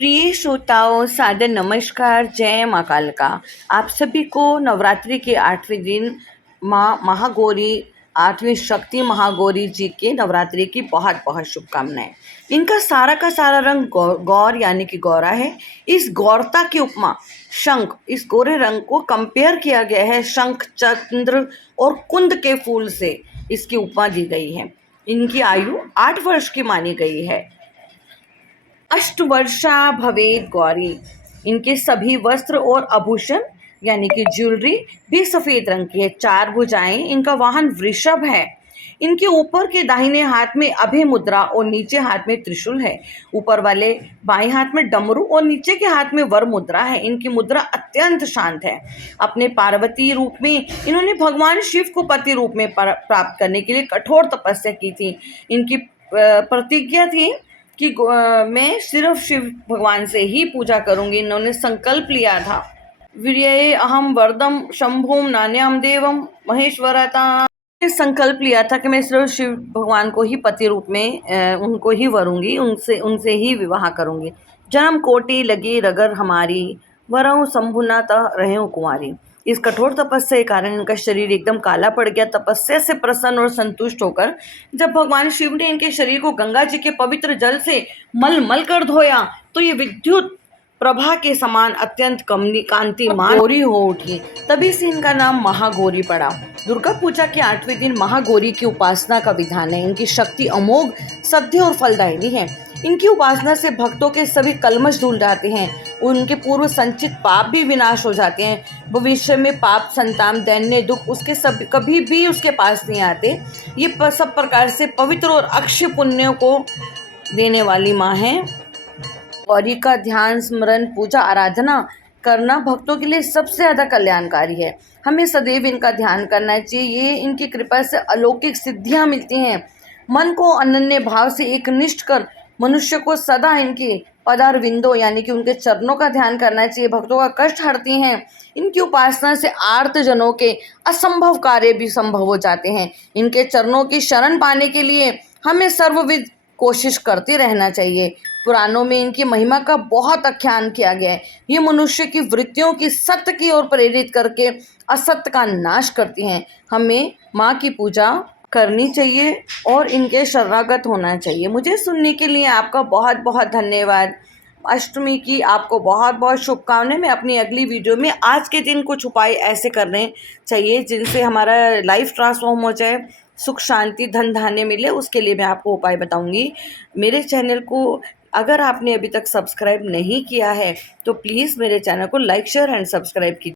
प्रिय श्रोताओं, सादर नमस्कार। जय माँ कालका। आप सभी को नवरात्रि के 8वें दिन माँ महागौरी, 8वीं शक्ति महागौरी जी के नवरात्रि की बहुत बहुत शुभकामनाएं। इनका सारा का सारा रंग गौर यानी कि गौरा है। इस गौरता की उपमा शंख, इस गोरे रंग को कंपेयर किया गया है शंख, चंद्र और कुंद के फूल से इसकी उपमा दी गई है। इनकी आयु 8 वर्ष की मानी गई है। अष्टवर्षा भवेद गौरी। इनके सभी वस्त्र और आभूषण यानी कि ज्वेलरी भी सफेद रंग की है। 4 भुजाएं, इनका वाहन वृषभ है। इनके ऊपर के दाहिने हाथ में अभय मुद्रा और नीचे हाथ में त्रिशूल है। ऊपर वाले बाएं हाथ में डमरू और नीचे के हाथ में वर मुद्रा है। इनकी मुद्रा अत्यंत शांत है। अपने पार्वती रूप में इन्होंने भगवान शिव को पति रूप में प्राप्त करने के लिए कठोर तपस्या की थी। इनकी प्रतिज्ञा थी कि मैं सिर्फ शिव भगवान से ही पूजा करूंगी। इन्होंने संकल्प लिया था, वीर्ये अहम वरदम शंभुम नान्यम देवम महेश्वरता। संकल्प लिया था कि मैं सिर्फ शिव भगवान को ही पति रूप में उनको ही वरूंगी, उनसे ही विवाह करूंगी। जन्म कोटि लगी रगर हमारी, वरऊ शंभुना तह रहे कुंवारी। इस कठोर तपस्या के कारण इनका शरीर एकदम काला पड़ गया। तपस्या से प्रसन्न और संतुष्ट होकर जब भगवान शिव ने इनके शरीर को गंगा जी के पवित्र जल से मल मल कर धोया तो ये विद्युत प्रभा के समान अत्यंत कांतिमान गौरी हो उठी। तभी से इनका नाम महागौरी पड़ा। दुर्गा पूजा के 8वें दिन महागौरी की उपासना का विधान है। इनकी शक्ति अमोघ, सत्य और फलदायिनी है। इनकी उपासना से भक्तों के सभी कलमश धुल जाते हैं। उनके पूर्व संचित पाप भी विनाश हो जाते हैं। भविष्य में पाप, संतान, दैन्य, दुख उसके सब कभी भी उसके पास नहीं आते। ये सब प्रकार से पवित्र और अक्षय पुण्यों को देने वाली माँ है। गौरी का ध्यान, स्मरण, पूजा, आराधना करना भक्तों के लिए सबसे ज़्यादा कल्याणकारी है। हमें सदैव इनका ध्यान करना चाहिए। ये इनकी कृपा से अलौकिक सिद्धियां मिलती हैं। मन को अनन्य भाव से एकनिष्ठ कर मनुष्य को सदा इनके पदारविंदों यानी कि उनके चरणों का ध्यान करना चाहिए। भक्तों का कष्ट हरती हैं। इनकी उपासना से आर्त जनों के असंभव कार्य भी संभव हो जाते हैं। इनके चरणों की शरण पाने के लिए हमें सर्वविध कोशिश करते रहना चाहिए। पुराणों में इनकी महिमा का बहुत आख्यान किया गया है। ये मनुष्य की वृत्तियों की सत्य की ओर प्रेरित करके असत्य का नाश करती हैं। हमें माँ की पूजा करनी चाहिए और इनके शरणागत होना चाहिए। मुझे सुनने के लिए आपका बहुत बहुत धन्यवाद। अष्टमी की आपको बहुत बहुत शुभकामनाएं। मैं अपनी अगली वीडियो में आज के दिन कुछ उपाय ऐसे करने चाहिए जिनसे हमारा लाइफ ट्रांसफॉर्म हो जाए, सुख शांति धन धान्य मिले, उसके लिए मैं आपको उपाय बताऊंगी। मेरे चैनल को अगर आपने अभी तक सब्सक्राइब नहीं किया है तो प्लीज़ मेरे चैनल को लाइक, शेयर एंड सब्सक्राइब कीजिए।